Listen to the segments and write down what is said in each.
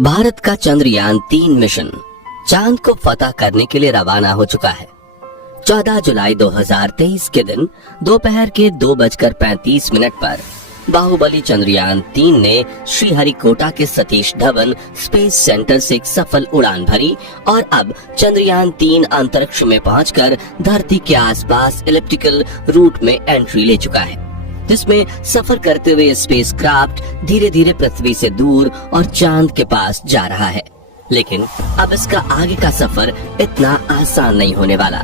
भारत का चंद्रयान-3 मिशन चांद को फतह करने के लिए रवाना हो चुका है। 14 जुलाई 2023 के दिन दोपहर के 2:35 पर बाहुबली चंद्रयान-3 ने श्रीहरिकोटा के सतीश धवन स्पेस सेंटर से एक सफल उड़ान भरी और अब चंद्रयान-3 अंतरिक्ष में पहुंचकर धरती के आसपास इलिप्टिकल रूट में एंट्री ले चुका है, जिसमें सफर करते हुए स्पेस क्राफ्ट धीरे धीरे पृथ्वी से दूर और चांद के पास जा रहा है। लेकिन अब इसका आगे का सफर इतना आसान नहीं होने वाला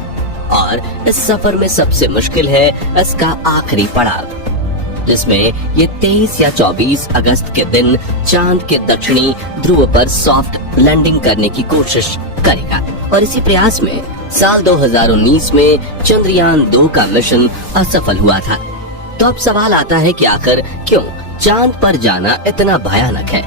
और इस सफर में सबसे मुश्किल है इसका आखिरी पड़ाव, जिसमें ये 23 या 24 अगस्त के दिन चांद के दक्षिणी ध्रुव पर सॉफ्ट लैंडिंग करने की कोशिश करेगा। और इसी प्रयास में साल 2019 में चंद्रयान-2 का मिशन असफल हुआ था। तो अब सवाल आता है कि आखिर क्यों चांद पर जाना इतना भयानक है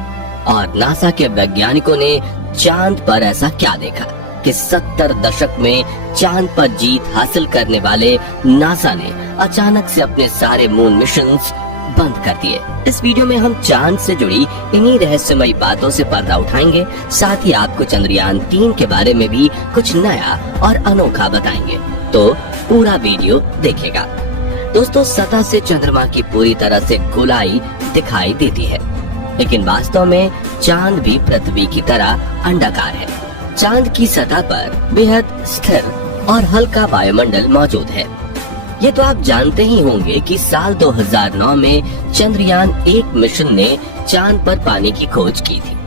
और नासा के वैज्ञानिकों ने चांद पर ऐसा क्या देखा कि 70 दशक में चांद पर जीत हासिल करने वाले नासा ने अचानक से अपने सारे मून मिशंस बंद कर दिए। इस वीडियो में हम चांद से जुड़ी इन्हीं रहस्यमयी बातों से पर्दा उठाएंगे, साथ ही आपको चंद्रयान-3 के बारे में भी कुछ नया और अनोखा बताएंगे। तो पूरा वीडियो देखिएगा। दोस्तों, सतह से चंद्रमा की पूरी तरह से गोलाई दिखाई देती है, लेकिन वास्तव में चांद भी पृथ्वी की तरह अंडाकार है। चांद की सतह पर बेहद स्थिर और हल्का वायुमंडल मौजूद है। ये तो आप जानते ही होंगे कि साल 2009 में चंद्रयान-1 मिशन ने चांद पर पानी की खोज की थी,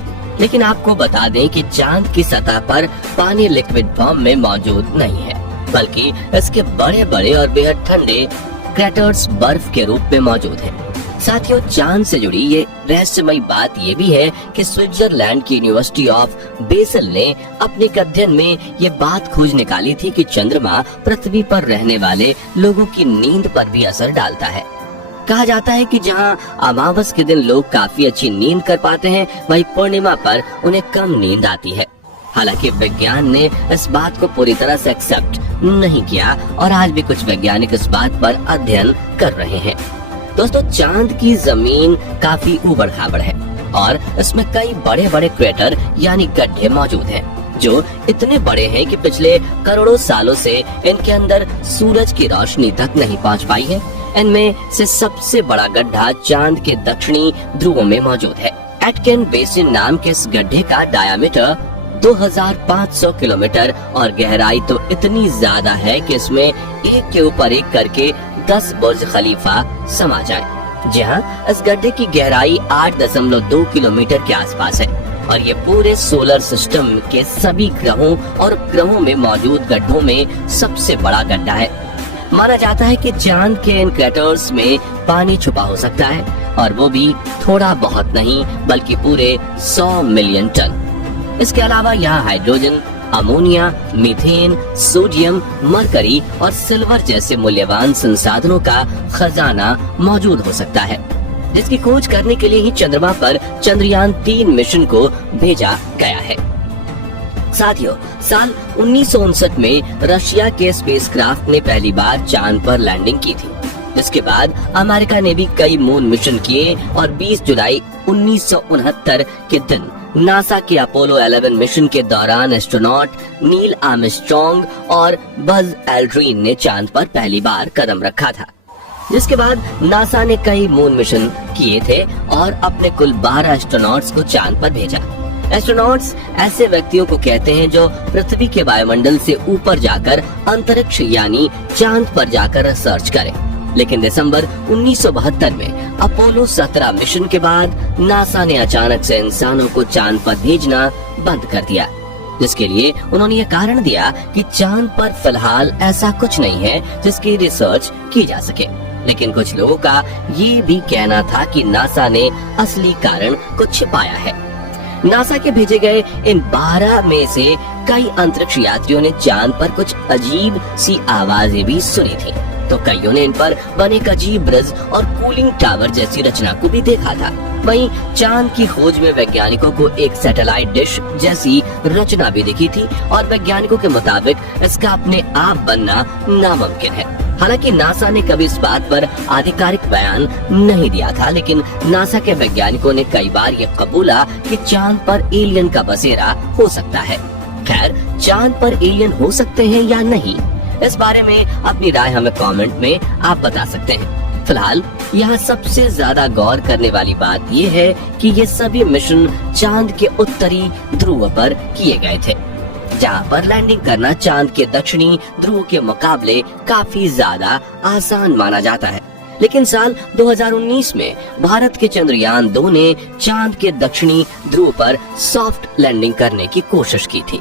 लेकिन आपको बता दें कि चांद की सतह पर पानी लिक्विड फॉर्म में मौजूद नहीं है, बल्कि इसके बड़े बड़े और बेहद ठंडे क्रैटर्स बर्फ के रूप में मौजूद हैं। साथियों, चांद से जुड़ी ये रहस्यमयी बात ये भी है कि स्विट्जरलैंड की यूनिवर्सिटी ऑफ बेसल ने अपने एक अध्ययन में ये बात खोज निकाली थी कि चंद्रमा पृथ्वी पर रहने वाले लोगों की नींद पर भी असर डालता है। कहा जाता है कि जहां अमावस के दिन लोग काफी अच्छी नींद कर पाते हैं, वहीं पूर्णिमा पर उन्हें कम नींद आती है। हालांकि विज्ञान ने इस बात को पूरी तरह से एक्सेप्ट नहीं किया और आज भी कुछ वैज्ञानिक इस बात पर अध्ययन कर रहे हैं। दोस्तों, चांद की जमीन काफी ऊबड़-खाबड़ है और इसमें कई बड़े बड़े क्रेटर यानी गड्ढे मौजूद हैं, जो इतने बड़े हैं कि पिछले करोड़ों सालों से इनके अंदर सूरज की रोशनी तक नहीं पहुंच पाई है। इनमें से सबसे बड़ा गड्ढा चांद के दक्षिणी ध्रुव में मौजूद है। एटकिन बेसिन नाम के इस गड्ढे का डायामीटर 2500 किलोमीटर और गहराई तो इतनी ज्यादा है कि इसमें एक के ऊपर एक करके 10 बुर्ज खलीफा समा जाए। जी हाँ, इस गड्ढे की गहराई 8.2 किलोमीटर के आसपास है और ये पूरे सोलर सिस्टम के सभी ग्रहों और उपग्रहों में मौजूद गड्ढों में सबसे बड़ा गड्ढा है। माना जाता है कि चांद के इन क्रैटर्स में पानी छुपा हो सकता है और वो भी थोड़ा बहुत नहीं बल्कि पूरे 100 मिलियन टन। इसके अलावा यहाँ hydrogen, ammonia, methane, sodium, mercury और सिल्वर जैसे मूल्यवान संसाधनों का खजाना मौजूद हो सकता है, जिसकी खोज करने के लिए ही चंद्रमा पर चंद्रयान-3 मिशन को भेजा गया है। साथियों, साल 1959 में रशिया के स्पेसक्राफ्ट ने पहली बार चांद पर लैंडिंग की थी। इसके बाद अमेरिका ने भी कई मून मिशन किए और 20 जुलाई 1969 के दिन नासा के अपोलो 11 मिशन के दौरान एस्ट्रोनॉट नील आर्मस्ट्रॉन्ग और बज एल्ड्रिन ने चांद पर पहली बार कदम रखा था। जिसके बाद नासा ने कई मून मिशन किए थे और अपने कुल 12 एस्ट्रोनॉट्स को चांद पर भेजा। एस्ट्रोनॉट्स ऐसे व्यक्तियों को कहते हैं जो पृथ्वी के वायुमंडल से ऊपर जाकर अंतरिक्ष यानी चांद पर जाकर रिसर्च करें। लेकिन दिसंबर 1972 में अपोलो 17 मिशन के बाद नासा ने अचानक से इंसानों को चांद पर भेजना बंद कर दिया, जिसके लिए उन्होंने ये कारण दिया कि चांद पर फिलहाल ऐसा कुछ नहीं है जिसकी रिसर्च की जा सके। लेकिन कुछ लोगों का ये भी कहना था कि नासा ने असली कारण को छिपाया है। नासा के भेजे गए इन 12 में से कई अंतरिक्ष यात्रियों ने चांद पर कुछ अजीब सी आवाजें भी सुनी थी। तो कईयों ने इन पर बने एक अजीब ब्रिज और कूलिंग टावर जैसी रचना को भी देखा था। वहीं चांद की खोज में वैज्ञानिकों को एक सैटेलाइट डिश जैसी रचना भी दिखी थी और वैज्ञानिकों के मुताबिक इसका अपने आप बनना नामुमकिन है। हालांकि नासा ने कभी इस बात पर आधिकारिक बयान नहीं दिया था, लेकिन नासा के वैज्ञानिकों ने कई बार ये कबूला कि चांद पर एलियन का बसेरा हो सकता है। खैर, चांद पर एलियन हो सकते हैं या नहीं, इस बारे में अपनी राय हमें कमेंट में आप बता सकते हैं। फिलहाल यहाँ सबसे ज्यादा गौर करने वाली बात ये है कि ये सभी मिशन चांद के उत्तरी ध्रुव पर किए गए थे, जहाँ पर लैंडिंग करना चांद के दक्षिणी ध्रुव के मुकाबले काफी ज्यादा आसान माना जाता है। लेकिन साल 2019 में भारत के चंद्रयान 2 ने चांद के दक्षिणी ध्रुव पर सॉफ्ट लैंडिंग करने की कोशिश की थी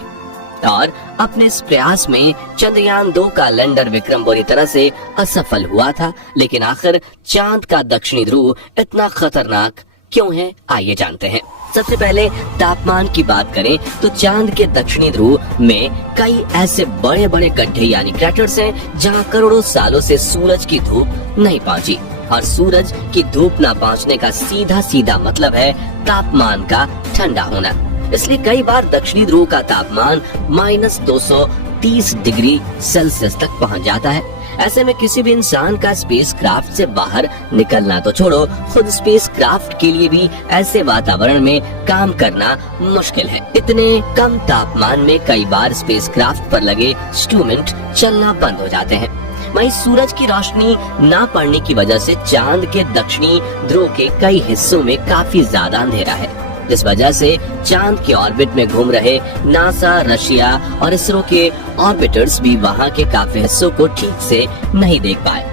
और अपने इस प्रयास में चंद्रयान 2 का लैंडर विक्रम बुरी तरह से असफल हुआ था। लेकिन आखिर चांद का दक्षिणी ध्रुव इतना खतरनाक क्यों है, आइए जानते हैं। सबसे पहले तापमान की बात करें तो चांद के दक्षिणी ध्रुव में कई ऐसे बड़े बड़े गड्ढे यानी क्रैटर्स हैं जहां करोड़ों सालों से सूरज की धूप नहीं पहुंची, और सूरज की धूप न पहुंचने का सीधा सीधा मतलब है तापमान का ठंडा होना। इसलिए कई बार दक्षिणी ध्रुव का तापमान -230 डिग्री सेल्सियस तक पहुंच जाता है। ऐसे में किसी भी इंसान का स्पेसक्राफ्ट से बाहर निकलना तो छोड़ो, खुद स्पेसक्राफ्ट के लिए भी ऐसे वातावरण में काम करना मुश्किल है। इतने कम तापमान में कई बार स्पेसक्राफ्ट पर लगे इंस्ट्रूमेंट चलना बंद हो जाते हैं। वहीं सूरज की रोशनी न पड़ने की वजह से चांद के दक्षिणी ध्रुव के कई हिस्सों में काफी ज्यादा अंधेरा है। इस वजह से चांद के ऑर्बिट में घूम रहे नासा, रशिया और इसरो के ऑर्बिटर्स भी वहां के काफी हिस्सों को ठीक से नहीं देख पाए।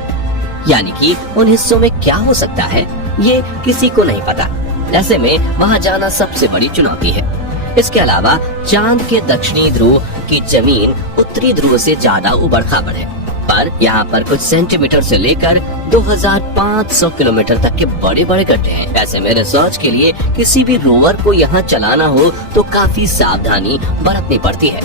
यानी कि उन हिस्सों में क्या हो सकता है ये किसी को नहीं पता। ऐसे में वहां जाना सबसे बड़ी चुनौती है। इसके अलावा चांद के दक्षिणी ध्रुव की जमीन उत्तरी ध्रुव से ज्यादा उबड़ खाबड़ है, पर यहाँ पर कुछ सेंटीमीटर से लेकर 2500 किलोमीटर तक के बड़े बड़े गड्ढे हैं। ऐसे में रिसर्च के लिए किसी भी रोवर को यहाँ चलाना हो तो काफी सावधानी बरतनी पड़ती है,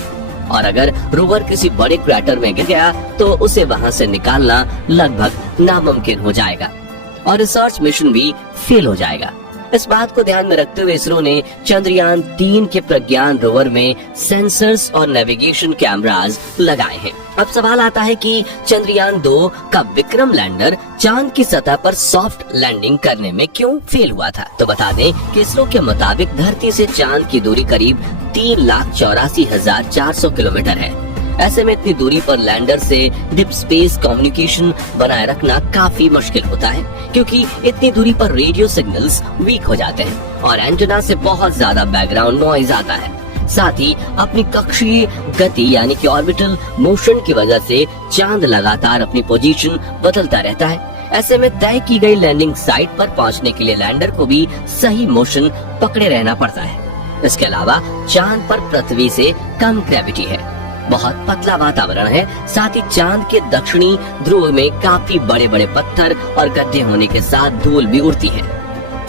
और अगर रोवर किसी बड़े क्रैटर में गिर गया तो उसे वहाँ से निकालना लगभग नामुमकिन हो जाएगा और रिसर्च मिशन भी फेल हो जाएगा। इस बात को ध्यान में रखते हुए इसरो ने चंद्रयान 3 के प्रज्ञान रोवर में सेंसर्स और नेविगेशन कैमरास लगाए हैं। अब सवाल आता है कि चंद्रयान 2 का विक्रम लैंडर चांद की सतह पर सॉफ्ट लैंडिंग करने में क्यों फेल हुआ था। तो बता दें कि इसरो के मुताबिक धरती से चांद की दूरी करीब 3,84,400 किलोमीटर है। ऐसे में इतनी दूरी पर लैंडर से डीप स्पेस कम्युनिकेशन बनाए रखना काफी मुश्किल होता है, क्योंकि इतनी दूरी पर रेडियो सिग्नल्स वीक हो जाते हैं और एंटेना से बहुत ज्यादा बैकग्राउंड नॉइज आता है। साथ ही अपनी कक्षीय गति यानी कि ऑर्बिटल मोशन की वजह से चांद लगातार अपनी पोजीशन बदलता रहता है। ऐसे में तय की गई लैंडिंग साइट पर पहुंचने के लिए लैंडर को भी सही मोशन पकड़े रहना पड़ता है। इसके अलावा चांद पर पृथ्वी से कम ग्रेविटी है, बहुत पतला वातावरण है। साथ ही चांद के दक्षिणी ध्रुव में काफी बड़े बड़े पत्थर और गड्ढे होने के साथ धूल भी उड़ती है,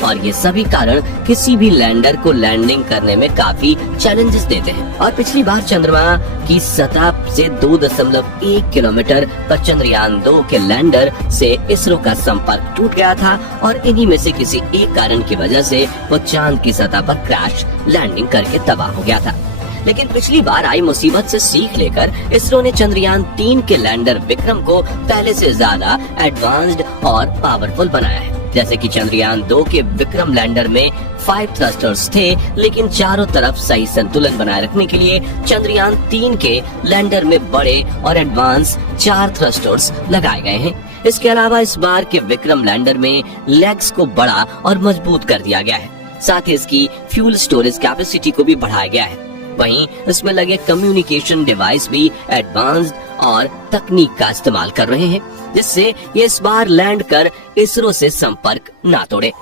और ये सभी कारण किसी भी लैंडर को लैंडिंग करने में काफी चैलेंजेस देते हैं। और पिछली बार चंद्रमा की सतह से 2.1 किलोमीटर पर चंद्रयान 2 के लैंडर से इसरो का संपर्क टूट गया था, और इन्हीं में से किसी एक कारण की वजह से वो चांद की सतह पर क्रैश लैंडिंग करके तबाह हो गया था। लेकिन पिछली बार आई मुसीबत से सीख लेकर इसरो ने चंद्रयान 3 के लैंडर विक्रम को पहले से ज्यादा एडवांस्ड और पावरफुल बनाया है। जैसे कि चंद्रयान 2 के विक्रम लैंडर में 5 थ्रस्टर्स थे, लेकिन चारों तरफ सही संतुलन बनाए रखने के लिए चंद्रयान 3 के लैंडर में बड़े और एडवांस 4 थ्रस्टर्स लगाए गए हैं। इसके अलावा इस बार के विक्रम लैंडर में लेग्स को बड़ा और मजबूत कर दिया गया है। साथ ही इसकी फ्यूल स्टोरेज कैपेसिटी को भी बढ़ाया गया है। वहीं इसमें लगे कम्युनिकेशन डिवाइस भी एडवांस्ड और तकनीक का इस्तेमाल कर रहे हैं, जिससे ये इस बार लैंड कर इसरो से संपर्क ना तोड़े।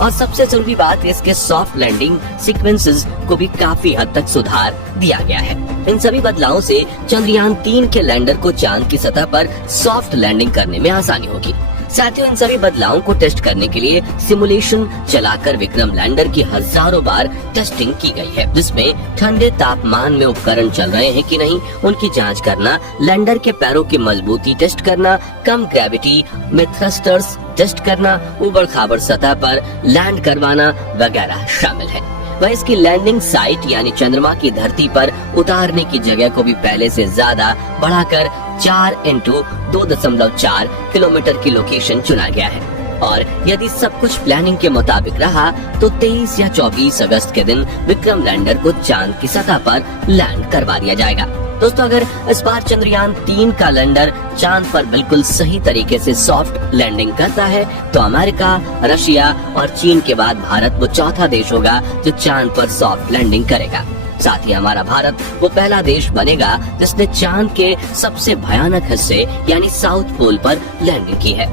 और सबसे जरूरी बात, इसके सॉफ्ट लैंडिंग सीक्वेंसेस को भी काफी हद तक सुधार दिया गया है। इन सभी बदलावों से चंद्रयान 3 के लैंडर को चांद की सतह पर सॉफ्ट लैंडिंग करने में आसानी होगी। साथियों, इन सभी बदलावों को टेस्ट करने के लिए सिमुलेशन चलाकर विक्रम लैंडर की हजारों बार टेस्टिंग की गई है, जिसमें ठंडे तापमान में उपकरण चल रहे हैं कि नहीं उनकी जांच करना, लैंडर के पैरों की मजबूती टेस्ट करना, कम ग्रेविटी में थ्रस्टर्स टेस्ट करना, ऊबड़ खाबड़ सतह पर लैंड करवाना वगैरह शामिल है। वह इसकी लैंडिंग साइट यानी चंद्रमा की धरती पर उतारने की जगह को भी पहले से ज्यादा बढ़ाकर 4x2.4 किलोमीटर की लोकेशन चुना गया है। और यदि सब कुछ प्लानिंग के मुताबिक रहा तो 23 या 24 अगस्त के दिन विक्रम लैंडर को चांद की सतह पर लैंड करवा दिया जाएगा। दोस्तों, अगर इस बार चंद्रयान 3 का लैंडर चांद पर बिल्कुल सही तरीके से सॉफ्ट लैंडिंग करता है तो अमेरिका, रशिया और चीन के बाद भारत वो चौथा देश होगा जो चांद पर सॉफ्ट लैंडिंग करेगा। साथ ही हमारा भारत वो पहला देश बनेगा जिसने चांद के सबसे भयानक हिस्से यानी साउथ पोल पर लैंडिंग की है,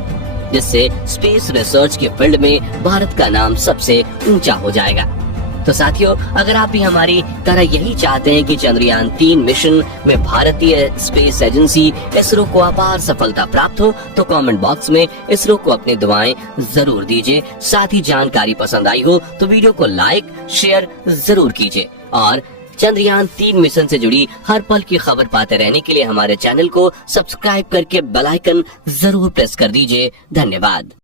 जिससे स्पेस रिसर्च के फील्ड में भारत का नाम सबसे ऊंचा हो जाएगा। तो साथियों, अगर आप भी हमारी तरह यही चाहते हैं कि चंद्रयान 3 मिशन में भारतीय स्पेस एजेंसी इसरो को अपार सफलता प्राप्त हो तो कमेंट बॉक्स में इसरो को अपनी दुआएं जरूर दीजिए। साथ ही जानकारी पसंद आई हो तो वीडियो को लाइक शेयर जरूर कीजिए और चंद्रयान 3 मिशन से जुड़ी हर पल की खबर पाते रहने के लिए हमारे चैनल को सब्सक्राइब करके बेल आइकन जरूर प्रेस कर दीजिए। धन्यवाद।